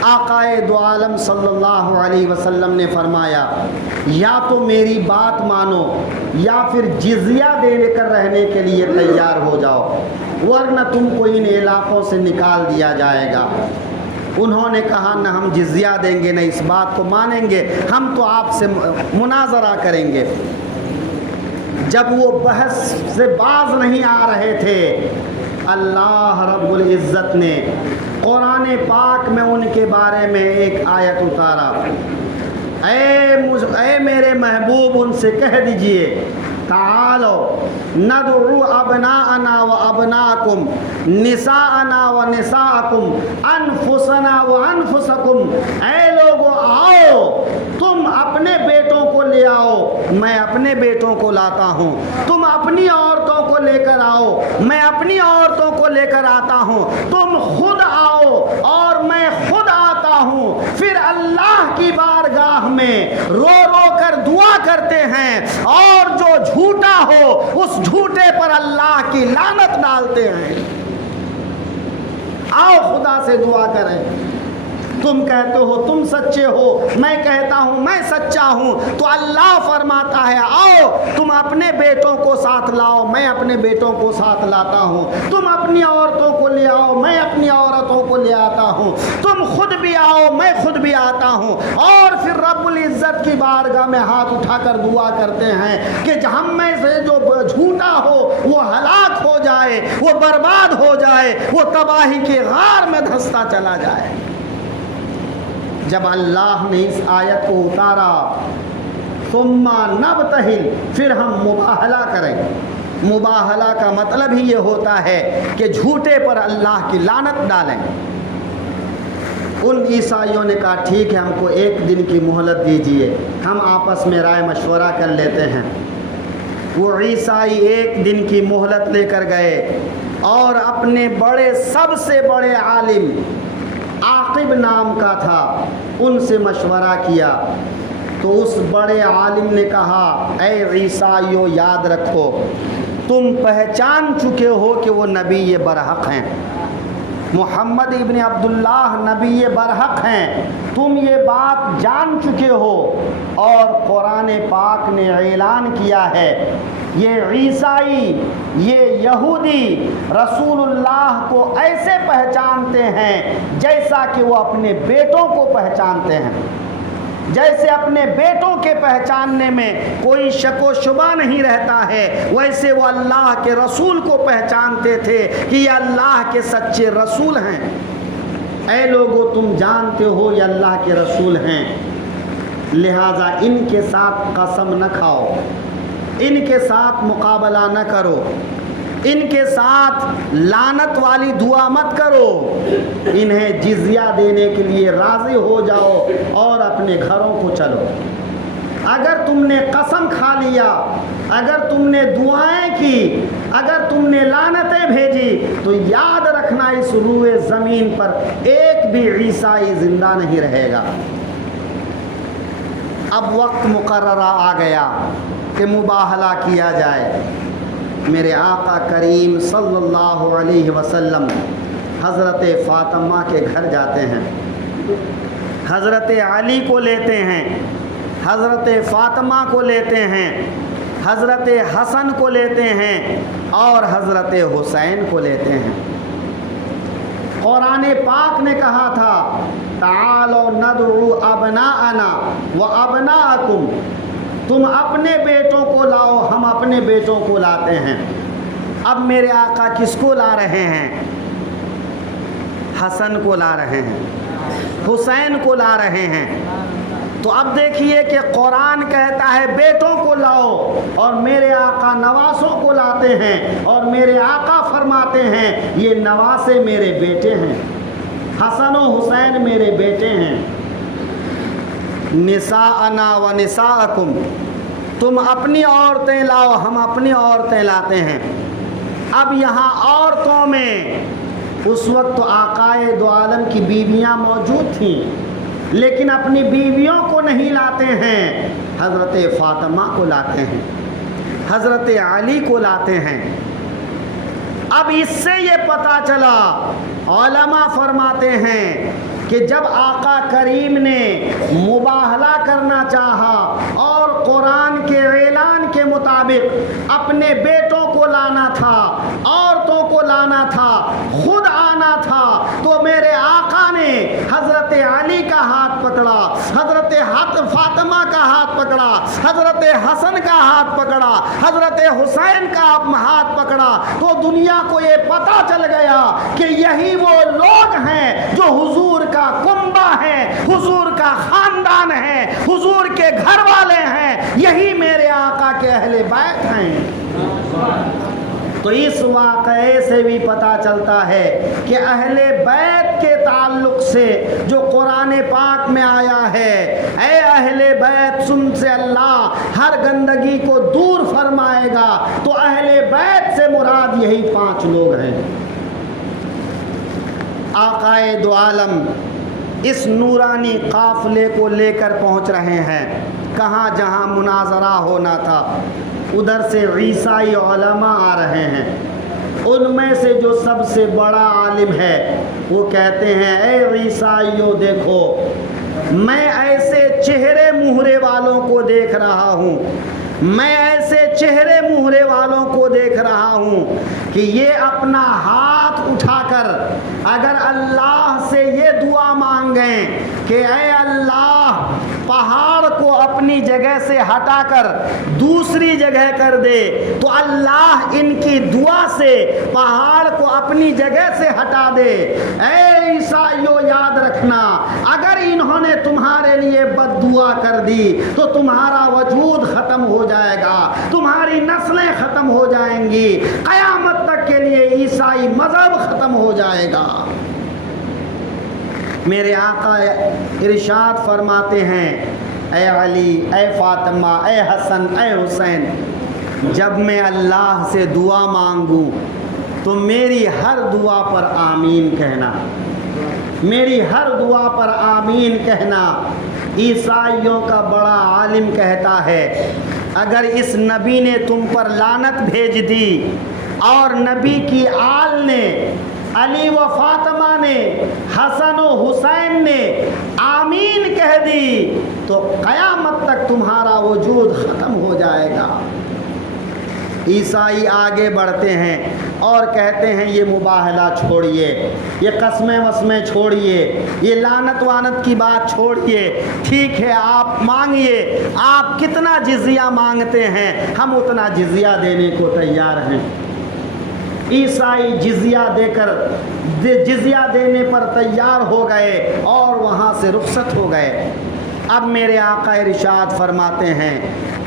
آقا دو عالم صلی اللہ علیہ وسلم نے فرمایا یا تو میری بات مانو یا پھر جزیہ دے کر رہنے کے لیے تیار ہو جاؤ، ورنہ تم کو ان علاقوں سے نکال دیا جائے گا۔ انہوں نے کہا نہ ہم جزیہ دیں گے نہ اس بات کو مانیں گے، ہم تو آپ سے مناظرہ کریں گے۔ جب وہ بحث سے باز نہیں آ رہے تھے، اللہ رب العزت نے قرآن پاک میں ان کے بارے میں ایک آیت اتارا، اے میرے محبوب ان سے کہہ دیجئے تعالو ندعو ابناءنا و ابناءکم نساءنا و نساءکم انفسنا و انفسکم، اے لوگو آؤ تم اپنے بیٹوں کو لے آؤ، میں اپنے بیٹوں کو لاتا ہوں، تم اپنی عورتوں کو لے کر آؤ، میں اپنی عورتوں کو لے کر آتا ہوں، تم خود آؤ اور میں خود آتا ہوں، پھر اللہ کی بارگاہ میں رو رو کر دعا کرتے ہیں، اور جو جھوٹا ہو اس جھوٹے پر اللہ کی لعنت ڈالتے ہیں۔ آؤ خدا سے دعا کریں، تم کہتے ہو تم سچے ہو، میں کہتا ہوں میں سچا ہوں، تو اللہ فرماتا ہے آؤ تم اپنے بیٹوں کو ساتھ لاؤ، میں اپنے بیٹوں کو ساتھ لاتا ہوں، تم اپنی عورتوں کو لے آؤ، میں اپنی عورتوں کو لے آتا ہوں، تم خود بھی آؤ میں خود بھی آتا ہوں، اور پھر رب العزت کی بارگاہ میں ہاتھ اٹھا کر دعا کرتے ہیں کہ ہم میں سے جو جھوٹا ہو وہ ہلاک ہو جائے، وہ برباد ہو جائے، وہ تباہی کے غار میں دھنستا چلا جائے۔ جب اللہ نے اس آیت کو اتارا ثم نبتہل، پھر ہم مباہلہ کریں۔ مباہلہ کا مطلب ہی یہ ہوتا ہے کہ جھوٹے پر اللہ کی لعنت ڈالیں۔ ان عیسائیوں نے کہا ٹھیک ہے ہم کو ایک دن کی مہلت دیجئے، ہم آپس میں رائے مشورہ کر لیتے ہیں۔ وہ عیسائی ایک دن کی مہلت لے کر گئے اور اپنے بڑے سب سے بڑے عالم عاقب نام کا تھا، ان سے مشورہ کیا تو اس بڑے عالم نے کہا اے عیسائیو یاد رکھو تم پہچان چکے ہو کہ وہ نبی برحق ہیں، محمد ابن عبداللہ نبی برحق ہیں، تم یہ بات جان چکے ہو، اور قرآن پاک نے اعلان کیا ہے یہ عیسائی یہ یہودی رسول اللہ کو ایسے پہچانتے ہیں جیسا کہ وہ اپنے بیٹوں کو پہچانتے ہیں، جیسے اپنے بیٹوں کے پہچاننے میں کوئی شک و شبہ نہیں رہتا ہے، ویسے وہ اللہ کے رسول کو پہچانتے تھے کہ یہ اللہ کے سچے رسول ہیں۔ اے لوگو تم جانتے ہو یہ اللہ کے رسول ہیں، لہٰذا ان کے ساتھ قسم نہ کھاؤ، ان کے ساتھ مقابلہ نہ کرو، ان کے ساتھ لعنت والی دعا مت کرو، انہیں جزیہ دینے کے لیے راضی ہو جاؤ اور اپنے گھروں کو چلو۔ اگر تم نے قسم کھا لیا، اگر تم نے دعائیں کی، اگر تم نے لعنتیں بھیجی، تو یاد رکھنا اس روئے زمین پر ایک بھی عیسائی زندہ نہیں رہے گا۔ اب وقت مقررہ آ گیا کہ مباہلہ کیا جائے۔ میرے آقا کریم صلی اللہ علیہ وسلم حضرت فاطمہ کے گھر جاتے ہیں، حضرت علی کو لیتے ہیں، حضرت فاطمہ کو لیتے ہیں، حضرت حسن کو لیتے ہیں اور حضرت حسین کو لیتے ہیں۔ قرآن پاک نے کہا تھا تعالوا ندعو ابناءنا وابناءکم، تم اپنے بیٹوں کو لاؤ ہم اپنے بیٹوں کو لاتے ہیں۔ اب میرے آقا کس کو لا رہے ہیں؟ حسن کو لا رہے ہیں، حسین کو لا رہے ہیں۔ تو اب دیکھیے کہ قرآن کہتا ہے بیٹوں کو لاؤ، اور میرے آقا نواسوں کو لاتے ہیں، اور میرے آقا فرماتے ہیں یہ نواسے میرے بیٹے ہیں، حسن و حسین میرے بیٹے ہیں۔ نساءنا و نساءکم، تم اپنی عورتیں لاؤ ہم اپنی عورتیں لاتے ہیں۔ اب یہاں عورتوں میں اس وقت تو آقائے دو عالم کی بیویاں موجود تھیں، لیکن اپنی بیویوں کو نہیں لاتے ہیں، حضرت فاطمہ کو لاتے ہیں، حضرت علی کو لاتے ہیں۔ اب اس سے یہ پتہ چلا، علماء فرماتے ہیں کہ جب آقا کریم نے مباہلہ کرنا چاہا اور قرآن کے اعلان کے مطابق اپنے بیٹوں کو لانا تھا، عورتوں کو لانا تھا، خود آنا تھا، تو میرے آقا نے حضرت علی کا ہاتھ پکڑا، حضرت فاطمہ کا ہاتھ پکڑا، حضرت حسن کا ہاتھ پکڑا، حضرت حسین کا ہاتھ پکڑا، تو دنیا کو یہ پتہ چل گیا کہ یہی وہ لوگ ہیں جو حضور کا کنبہ ہے، حضور کا خاندان ہے، حضور کے گھر والے ہیں، یہی میرے آقا کے اہل بیت ہیں۔ تو اس واقعے سے بھی پتہ چلتا ہے کہ اہل بیت کے تعلق سے جو قرآن پاک میں آیا ہے اے اہل بیت سن سے اللہ ہر گندگی کو دور فرمائے گا، تو اہل بیت سے مراد یہی 5 لوگ ہیں۔ آقائے دو عالم اس نورانی قافلے کو لے کر پہنچ رہے ہیں کہاں؟ جہاں مناظرہ ہونا تھا، ادھر سے عیسائی علماء آ رہے ہیں۔ ان میں سے جو سب سے بڑا عالم ہے وہ کہتے ہیں اے عیسائیوں دیکھو، میں ایسے چہرے مہرے والوں کو دیکھ رہا ہوں، میں ایسے چہرے مہرے والوں کو دیکھ رہا ہوں کہ یہ اپنا ہاتھ اٹھا کر اگر اللہ سے یہ دعا مانگیں کہ اے اللہ پہاڑ کو اپنی جگہ سے ہٹا کر دوسری جگہ کر دے، تو اللہ ان کی دعا سے پہاڑ کو اپنی جگہ سے ہٹا دے۔ اے عیسائیوں یاد رکھنا، اگر انہوں نے تمہارے لیے بد دعا کر دی تو تمہارا وجود ختم ہو جائے گا، تمہاری نسلیں ختم ہو جائیں گی، قیامت تک کے لیے عیسائی مذہب ختم ہو جائے گا۔ میرے آقا ارشاد فرماتے ہیں اے علی، اے فاطمہ، اے حسن، اے حسین، جب میں اللہ سے دعا مانگوں تو میری ہر دعا پر آمین کہنا، میری ہر دعا پر آمین کہنا۔ عیسائیوں کا بڑا عالم کہتا ہے اگر اس نبی نے تم پر لعنت بھیج دی اور نبی کی آل نے، علی و فاطمہ نے، حسن و حسین نے آمین کہہ دی تو قیامت تک تمہارا وجود ختم ہو جائے گا۔ عیسائی آگے بڑھتے ہیں اور کہتے ہیں یہ مباہلہ چھوڑیے، یہ قسمیں وسمیں چھوڑیے، یہ لعنت وانت کی بات چھوڑیے، ٹھیک ہے آپ مانگیے، آپ کتنا جزیہ مانگتے ہیں ہم اتنا جزیہ دینے کو تیار ہیں۔ عیسائی جزیہ دینے پر تیار ہو گئے اور وہاں سے رخصت ہو گئے۔ اب میرے آقا ارشاد فرماتے ہیں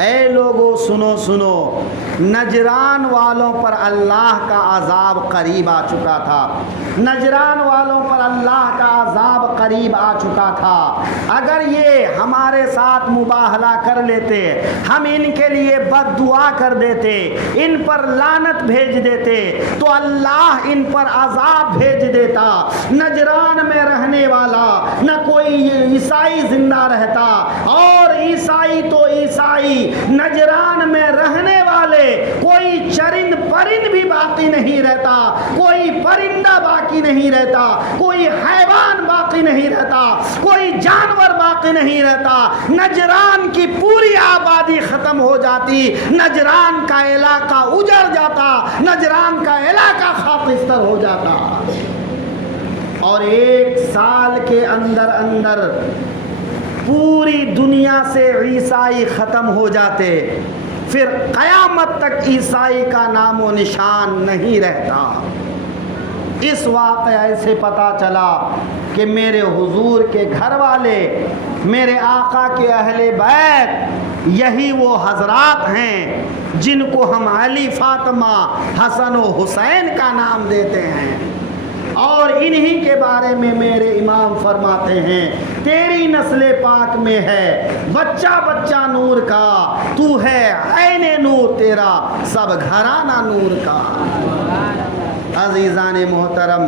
اے لوگو سنو سنو، نجران والوں پر اللہ کا عذاب قریب آ چکا تھا، نجران والوں پر اللہ کا عذاب قریب آ چکا تھا۔ اگر یہ ہمارے ساتھ مباہلہ کر لیتے، ہم ان کے لیے بد دعا کر دیتے، ان پر لعنت بھیج دیتے تو اللہ ان پر عذاب بھیج دیتا، نجران میں رہنے والا نہ کوئی عیسائی زندہ رہتا، اور عیسائی تو عیسائی، نجران میں رہنے والے کوئی چرند پرند بھی باقی نہیں رہتا، کوئی پرندہ باقی نہیں رہتا، کوئی حیوان باقی نہیں رہتا، کوئی جانور باقی نہیں رہتا، نجران کی پوری آبادی ختم ہو جاتی، نجران کا علاقہ اجڑ جاتا، نجران کا علاقہ خاکستر ہو جاتا، اور 1 سال کے اندر اندر پوری دنیا سے عیسائی ختم ہو جاتے، پھر قیامت تک عیسائی کا نام و نشان نہیں رہتا۔ اس واقعے سے پتہ چلا کہ میرے حضور کے گھر والے، میرے آقا کے اہل بیت یہی وہ حضرات ہیں جن کو ہم علی فاطمہ حسن و حسین کا نام دیتے ہیں، اور انہی کے بارے میں میرے امام فرماتے ہیں تیری نسل پاک میں ہے بچہ بچہ نور کا، تو ہے عین نور تیرا سب گھرانہ نور کا۔ عزیزان محترم،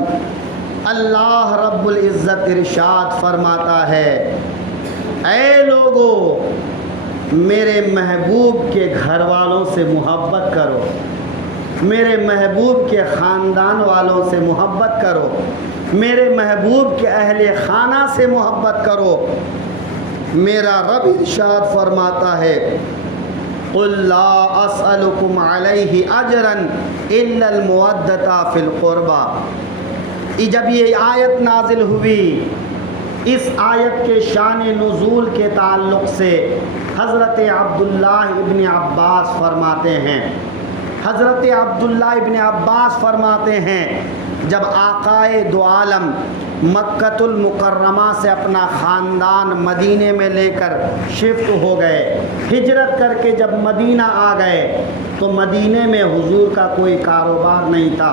اللہ رب العزت ارشاد فرماتا ہے اے لوگو میرے محبوب کے گھر والوں سے محبت کرو، میرے محبوب کے خاندان والوں سے محبت کرو، میرے محبوب کے اہل خانہ سے محبت کرو۔ میرا رب ارشاد فرماتا ہے قُلْ لَا أَسْأَلُكُمْ عَلَيْهِ أَجْرًا إِلَّا الْمُوَدَّةَ فِي الْقُرْبَى۔ جب یہ آیت نازل ہوئی، اس آیت کے شان نزول کے تعلق سے حضرت عبداللہ ابن عباس فرماتے ہیں، حضرت عبداللہ ابن عباس فرماتے ہیں جب آقائے دو عالم مکۃ المکرمہ سے اپنا خاندان مدینے میں لے کر شفٹ ہو گئے، ہجرت کر کے جب مدینہ آ گئے تو مدینے میں حضور کا کوئی کاروبار نہیں تھا،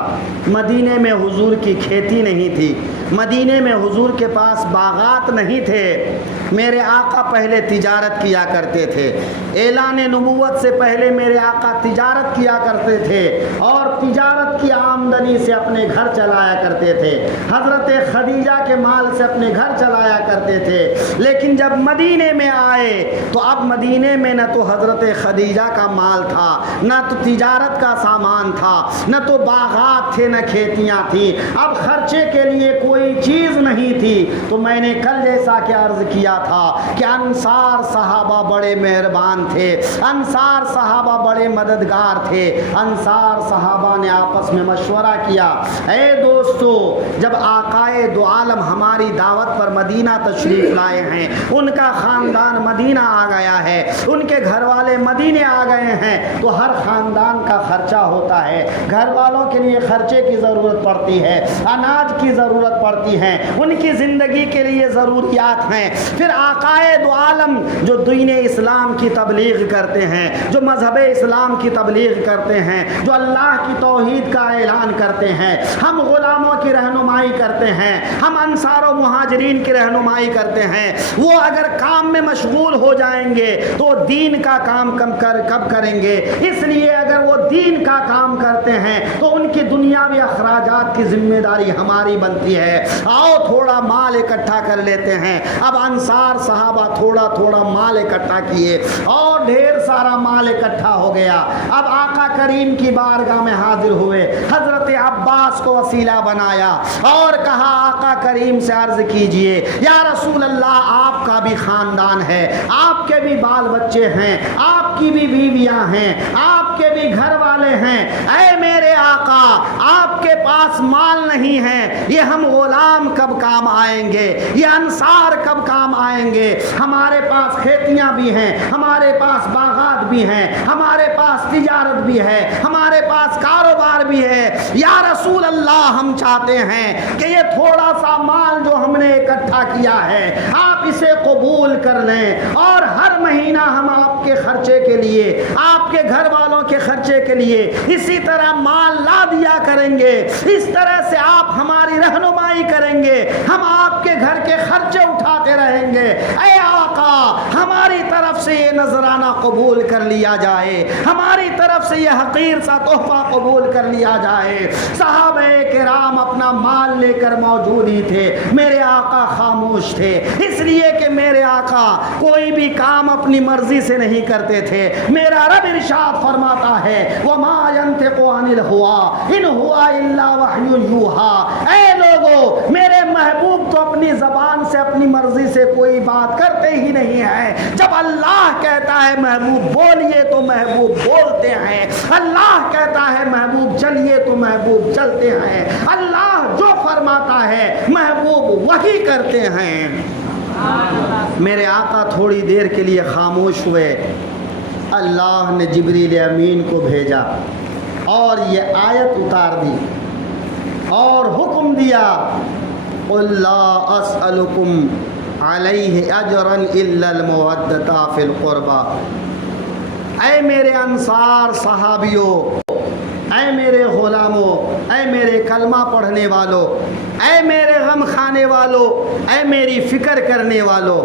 مدینے میں حضور کی کھیتی نہیں تھی، مدینے میں حضور کے پاس باغات نہیں تھے۔ میرے آقا پہلے تجارت کیا کرتے تھے، اعلان نبوت سے پہلے میرے آقا تجارت کیا کرتے تھے اور تجارت کی آمدنی سے اپنے گھر چلایا کرتے تھے، حضرت خدیجہ کے مال سے اپنے گھر چلایا کرتے تھے۔ لیکن جب مدینے میں آئے تو اب مدینے میں نہ تو حضرت خدیجہ کا مال تھا، نہ تو تجارت کا سامان تھا، نہ تو باغات تھے، نہ کھیتیاں تھیں، اب خرچے کے لیے کوئی چیز نہیں تھی۔ تو میں نے کل جیسا کہ عرض کیا تھا کہ انصار صحابہ بڑے مہربان تھے، انصار صحابہ بڑے مددگار تھے، انصار صحابہ نے آپس میں مشورہ کیا اے دوستو جب آقائے دو عالم ہماری دعوت پر مدینہ تشریف لائے ہیں، ان کا خاندان مدینہ آ گیا ہے، ان کے گھر والے مدینے آ گئے ہیں، تو ہر خاندان کا خرچہ ہوتا ہے، گھر والوں کے لیے خرچے کی ضرورت پڑتی ہے، اناج کی ضرورت پڑتی ہے، ان کی زندگی کے لیے ضروریات ہیں۔ پھر آقائے دو عالم جو دین اسلام کی تبلیغ کرتے ہیں، جو مذہب اسلام کی تبلیغ کرتے ہیں، جو اللہ کی توحید کا اعلان کرتے ہیں، ہم غلاموں کی رہنمائی کرتے ہیں، ہم انصار و مہاجرین کی رہنمائی کرتے ہیں، وہ اگر کام میں مشغول ہو جائیں گے تو دین کا کام کب کریں گے؟ اس لیے لیے اگر وہ دین کا کام کرتے ہیں تو ان کی دنیاوی اخراجات کی ذمہ داری ہماری بنتی ہے. آؤ تھوڑا مال اکٹھا کر لیتے ہیں. اب انصار صحابہ تھوڑا تھوڑا مال اکٹھا کیے اور ڈھیر سارا مال اکٹھا ہو گیا. اب آقا کریم کی بارگاہ میں حاضر ہوئے, حضرت عباس کو وسیلہ بنایا اور کہا آقا کریم سے عرض کیجئے یا رسول اللہ, آپ کا بھی خاندان ہے, آپ کے بھی بال بچے ہیں, آپ کی بھی بیویاں ہیں, آپ کے بھی گھر والے ہیں. اے میرے آقا, آپ کے پاس مال نہیں ہے, یہ ہم غلام کب کام آئیں گے, یہ انصار کب کام آئیں گے. ہمارے پاس کھیتیاں بھی ہیں, ہمارے پاس باغات بھی ہیں, ہمارے پاس تجارت بھی ہے, ہمارے پاس کاروبار بھی ہے. یا رسول اللہ, ہم چاہتے ہیں کہ یہ تھوڑا سا مال جو ہم نے اکٹھا کیا ہے آپ اسے قبول کر لیں اور ہر مہینہ ہم آپ کے خرچے کے لیے, آپ کے گھر والوں کے خرچے کے لیے اسی طرح مال لا دیا کریں گے. اس طرح سے آپ ہماری رہنمائی کریں گے, ہم آپ کے گھر کے خرچے اٹھاتے رہیں گے. اے آقا, ہماری طرف سے یہ نذرانہ قبول کر لیا جائے, ہماری طرف سے یہ حقیر سا تحفہ قبول کر لیا جائے. صحابہ کرام اپنا مال لے کر موجود ہی تھے, میرے آقا خاموش تھے, اس لیے کہ میرے آقا کوئی بھی کام اپنی مرضی سے نہیں کرتے تھے. میرا رب ارشاد فرماتا ہے وَمَا يَنْتِقُ عَنِ الْهَوَىٰ إِنْ هُوَ إِلَّا وَحْيٌ يُوحَىٰ. اے لوگو, میرے محبوب تو اپنی زبان سے اپنی مرضی سے کوئی بات کرتے ہی نہیں ہے. جب اللہ کہتا ہے محبوب بولیے تو محبوب بولتے ہیں, اللہ کہتا ہے محبوب چلیے تو محبوب چلتے ہیں, اللہ جو فرماتا ہے محبوب وہی کرتے ہیں. میرے آقا تھوڑی دیر کے لیے خاموش ہوئے. اللہ نے جبریل امین کو بھیجا اور یہ آیت اتار دی اور حکم دیا قُلْ لَا أَسْأَلُكُمْ عَلَيْهِ أَجْرًا إِلَّا الْمَوَدَّةَ فِي الْقُرْبَى. اے میرے انصار صحابیوں, اے میرے غلاموں, اے میرے کلمہ پڑھنے والوں, اے میرے غم کھانے والوں, اے میری فکر کرنے والوں,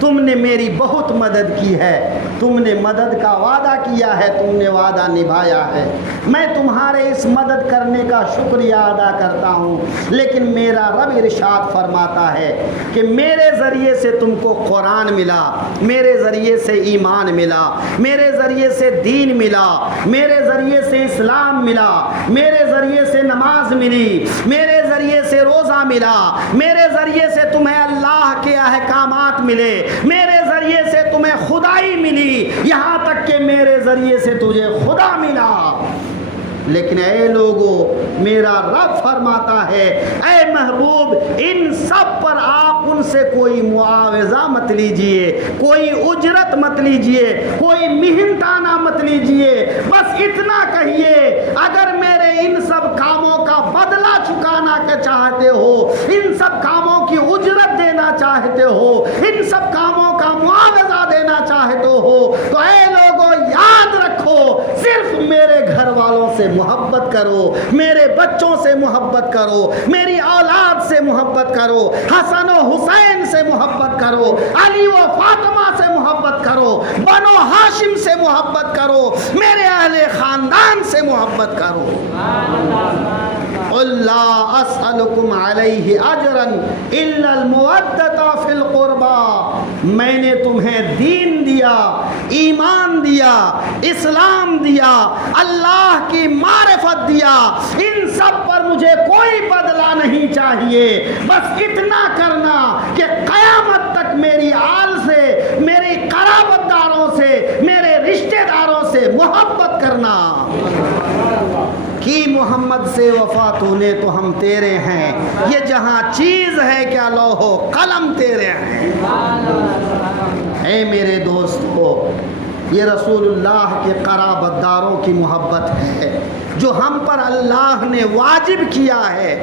تم نے میری بہت مدد کی ہے, تم نے مدد کا وعدہ کیا ہے, تم نے وعدہ نبھایا ہے. میں تمہارے اس مدد کرنے کا شکریہ ادا کرتا ہوں, لیکن میرا رب ارشاد فرماتا ہے کہ میرے ذریعے سے تم کو قرآن ملا, میرے ذریعے سے ایمان ملا, میرے ذریعے سے دین ملا, میرے ذریعے سے اسلام ملا, میرے ذریعے سے نماز ملی, میرے ذریعے سے روزہ ملا, میرے ذریعے سے تمہیں اللہ کے احکامات ملے, میرے ذریعے سے تمہیں خدائی ملی, یہاں تک کہ میرے ذریعے سے تجھے خدا ملا. لیکن اے لوگو, میرا رب فرماتا ہے اے محبوب ان سب پر آپ ان سے کوئی معاوضہ مت لیجئے, کوئی اجرت مت لیجئے, کوئی محنتانہ مت لیجئے. بس اتنا کہیے اگر میرے ان سب کاموں کا بدلہ چکانا کے چاہتے ہو, ان سب کاموں کی اجرت دینا چاہتے ہو, ان سب کاموں کا معاوضہ دینا چاہتے ہو, تو اے لوگو یاد رکھو صرف میرے گھر والوں سے محبت کرو, میرے بچوں سے محبت کرو, میری اولاد سے محبت کرو, حسن و حسین سے محبت کرو, علی و فاطمہ سے محبت کرو, بنو ہاشم سے محبت کرو, میرے اہل خاندان سے محبت کرو. قُلْ لَا أَسْأَلُكُمْ عَلَيْهِ أَجْرًا إِلَّا الْمُوَدَّةَ فِي الْقُرْبَى. میں نے تمہیں دین دیا, ایمان دیا, اسلام دیا, اللہ کی معرفت دیا, ان سب پر مجھے کوئی بدلہ نہیں چاہیے. بس اتنا کرنا کہ قیامت تک میری آل سے, میری قرابت داروں سے, میرے رشتہ داروں سے محبت کرنا. کی محمد سے وفا تو نے تو ہم تیرے ہیں, یہ جہاں چیز ہے کیا لوح و قلم تیرے ہیں. اے میرے دوستو, یہ رسول اللہ کے قرابت داروں کی محبت ہے جو ہم پر اللہ نے واجب کیا ہے.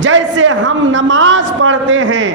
جیسے ہم نماز پڑھتے ہیں,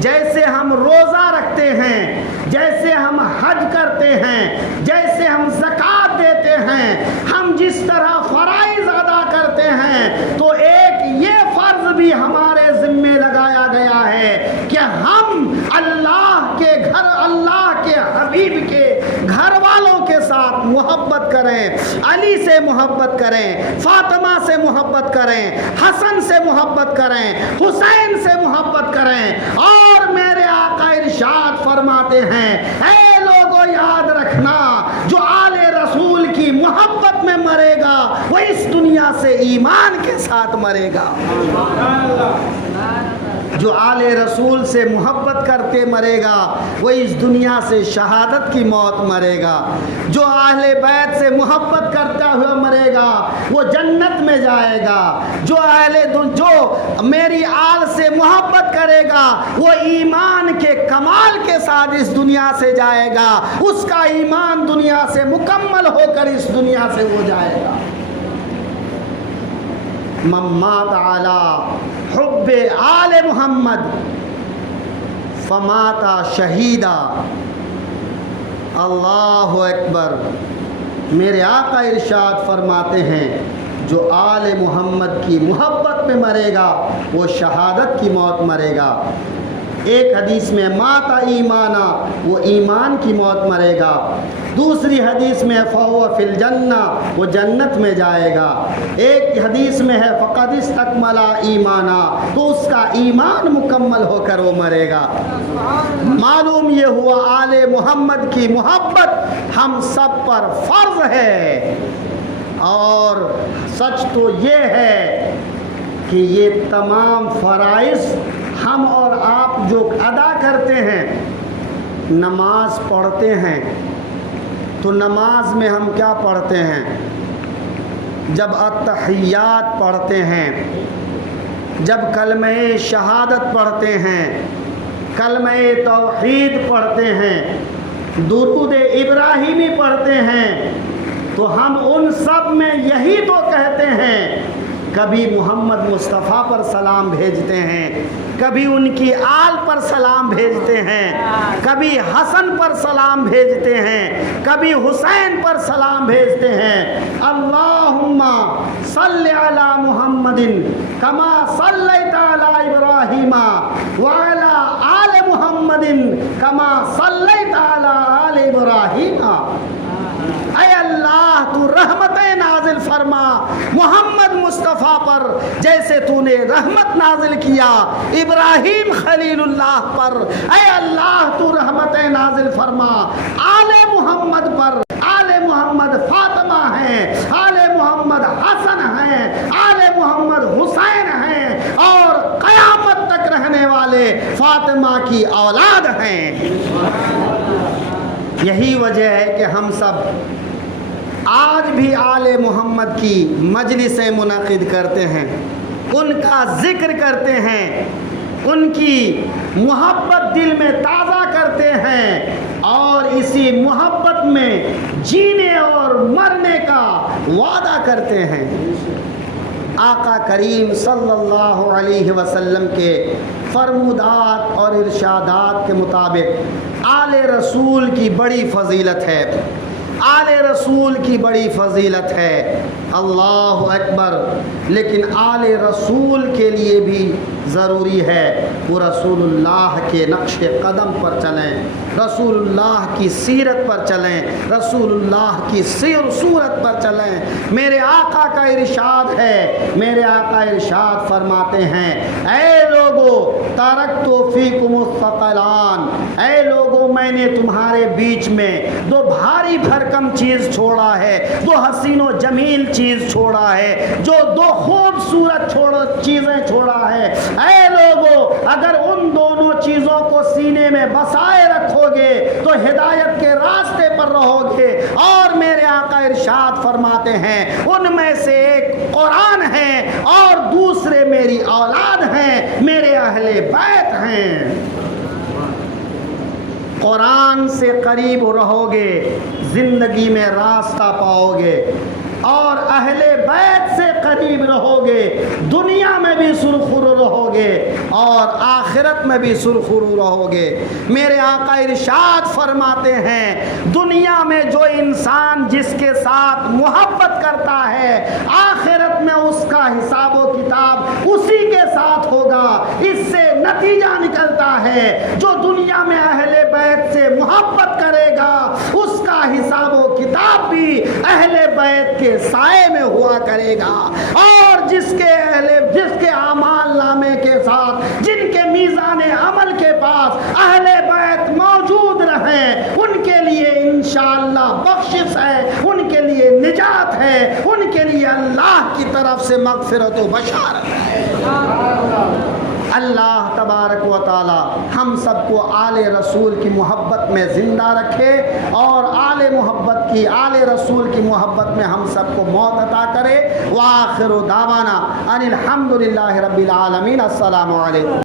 جیسے ہم روزہ رکھتے ہیں, جیسے ہم حج کرتے ہیں, جیسے ہم زکوٰۃ دیتے ہیں, ہم جس طرح فرائض ادا کرتے ہیں, تو ایک یہ فرض بھی ہمارے ذمے لگایا گیا ہے کہ ہم اللہ کے گھر, اللہ کے حبیب کے گھر والوں کے ساتھ محبت محبت کریں، علی سے محبت کریں، فاطمہ سے محبت کریں، حسن سے محبت کریں، حسین سے محبت کریں۔ اور میرے آقا ارشاد فرماتے ہیں، اے لوگوں یاد رکھنا، جو آل رسول کی محبت میں مرے گا وہ اس دنیا سے ایمان کے ساتھ مرے گا۔ جو آل رسول سے محبت کرتے مرے گا وہ اس دنیا سے شہادت کی موت مرے گا۔ جو اہل بیت سے محبت کرتا ہوا مرے گا وہ جنت میں جائے گا۔ جو میری آل سے محبت کرے گا وہ ایمان کے کمال کے ساتھ اس دنیا سے جائے گا، اس کا ایمان دنیا سے مکمل ہو کر اس دنیا سے وہ جائے گا۔ من مات علی حب آل محمد فمات شہیدا۔ اللہ اکبر۔ میرے آقا ارشاد فرماتے ہیں، جو آل محمد کی محبت میں مرے گا وہ شہادت کی موت مرے گا۔ ایک حدیث میں ماتا ایمانا، وہ ایمان کی موت مرے گا۔ دوسری حدیث میں فہو فی الجنہ، وہ جنت میں جائے گا۔ ایک حدیث میں ہے فقد استکمل ایمانا، تو اس کا ایمان مکمل ہو کر وہ مرے گا۔ معلوم یہ ہوا آل محمد کی محبت ہم سب پر فرض ہے، اور سچ تو یہ ہے کہ یہ تمام فرائض ہم اور آپ جو ادا کرتے ہیں، نماز پڑھتے ہیں تو نماز میں ہم کیا پڑھتے ہیں؟ جب التحیات پڑھتے ہیں، جب کلمہ شہادت پڑھتے ہیں، کلمہ توحید پڑھتے ہیں، درود ابراہیمی پڑھتے ہیں، تو ہم ان سب میں یہی تو کہتے ہیں، کبھی محمد مصطفیٰ پر سلام بھیجتے ہیں، کبھی ان کی آل پر سلام بھیجتے ہیں، کبھی حسن پر سلام بھیجتے ہیں، کبھی حسین پر سلام بھیجتے ہیں۔ اللہم صلی علی محمد کما صلیت علی ابراہیم وعلی آل محمد کما صلیت علی آل ابراہیم۔ اے اللہ تو رحمتیں نازل فرما محمد مصطفیٰ پر، جیسے تو نے رحمت نازل کیا ابراہیم خلیل اللہ پر۔ اے اللہ تو رحمتیں نازل فرما آل محمد پر۔ آل محمد فاطمہ ہیں، آل محمد حسن ہیں، آل محمد حسین ہیں، اور قیامت تک رہنے والے فاطمہ کی اولاد ہیں۔ یہی وجہ ہے کہ ہم سب آج بھی آل محمد کی مجلسیں منعقد کرتے ہیں، ان کا ذکر کرتے ہیں، ان کی محبت دل میں تازہ کرتے ہیں، اور اسی محبت میں جینے اور مرنے کا وعدہ کرتے ہیں۔ آقا کریم صلی اللہ علیہ وسلم کے فرمودات اور ارشادات کے مطابق آل رسول کی بڑی فضیلت ہے، آل رسول کی بڑی فضیلت ہے۔ اللہ اکبر۔ لیکن آل رسول کے لیے بھی ضروری ہے وہ رسول اللہ کے نقش قدم پر چلیں، رسول اللہ کی سیرت پر چلیں، رسول اللہ کی سیر صورت پر چلیں۔ میرے آقا کا ارشاد ہے، میرے آقا ارشاد فرماتے ہیں، اے لوگو ترکت فیکم الثقلان، اے لوگو میں نے تمہارے بیچ میں دو بھاری بھرکم چیز چھوڑا ہے، دو حسین و جمیل چیز چھوڑا ہے، جو دو خوبصورت چیزیں چھوڑا ہے۔ اے لوگو اگر ان دونوں چیزوں کو سینے میں بسائے رکھو گے تو ہدایت کے راستے پر رہو گے۔ اور میرے آقا ارشاد فرماتے ہیں ان میں سے ایک قرآن ہے اور دوسرے میری اولاد ہیں، میرے اہل بیت ہیں۔ قرآن سے قریب رہو گے زندگی میں راستہ پاؤ گے، اور اہل بیت سے قریب رہو گے دنیا میں بھی سرخرو رہو گے اور آخرت میں بھی سرخرو رہو گے۔ میرے آقا ارشاد فرماتے ہیں دنیا میں جو انسان جس کے ساتھ محبت کرتا ہے آخرت میں اس کا حساب و کتاب اسی کے ساتھ ہوگا۔ اس سے نتیجہ نکلتا ہے جو دنیا میں اہل بیت سے محبت کرے گا اس کا حساب و کتاب کتاب بھی اہل بیت کے سائے میں ہوا کرے گا، اور جس کے اعمال نامے کے ساتھ جن کے میزان عمل کے پاس اہل بیت موجود رہیں ان کے لیے انشاءاللہ بخشش ہے، ان کے لیے نجات ہے، ان کے لیے اللہ کی طرف سے مغفرت و بشارت ہے۔ اللہ تبارک و تعالی ہم سب کو آل رسول کی محبت میں زندہ رکھے، اور آل رسول کی محبت میں ہم سب کو موت عطا کرے۔ وآخر دعوانا ان الحمد للہ رب العالمین۔ السلام علیکم۔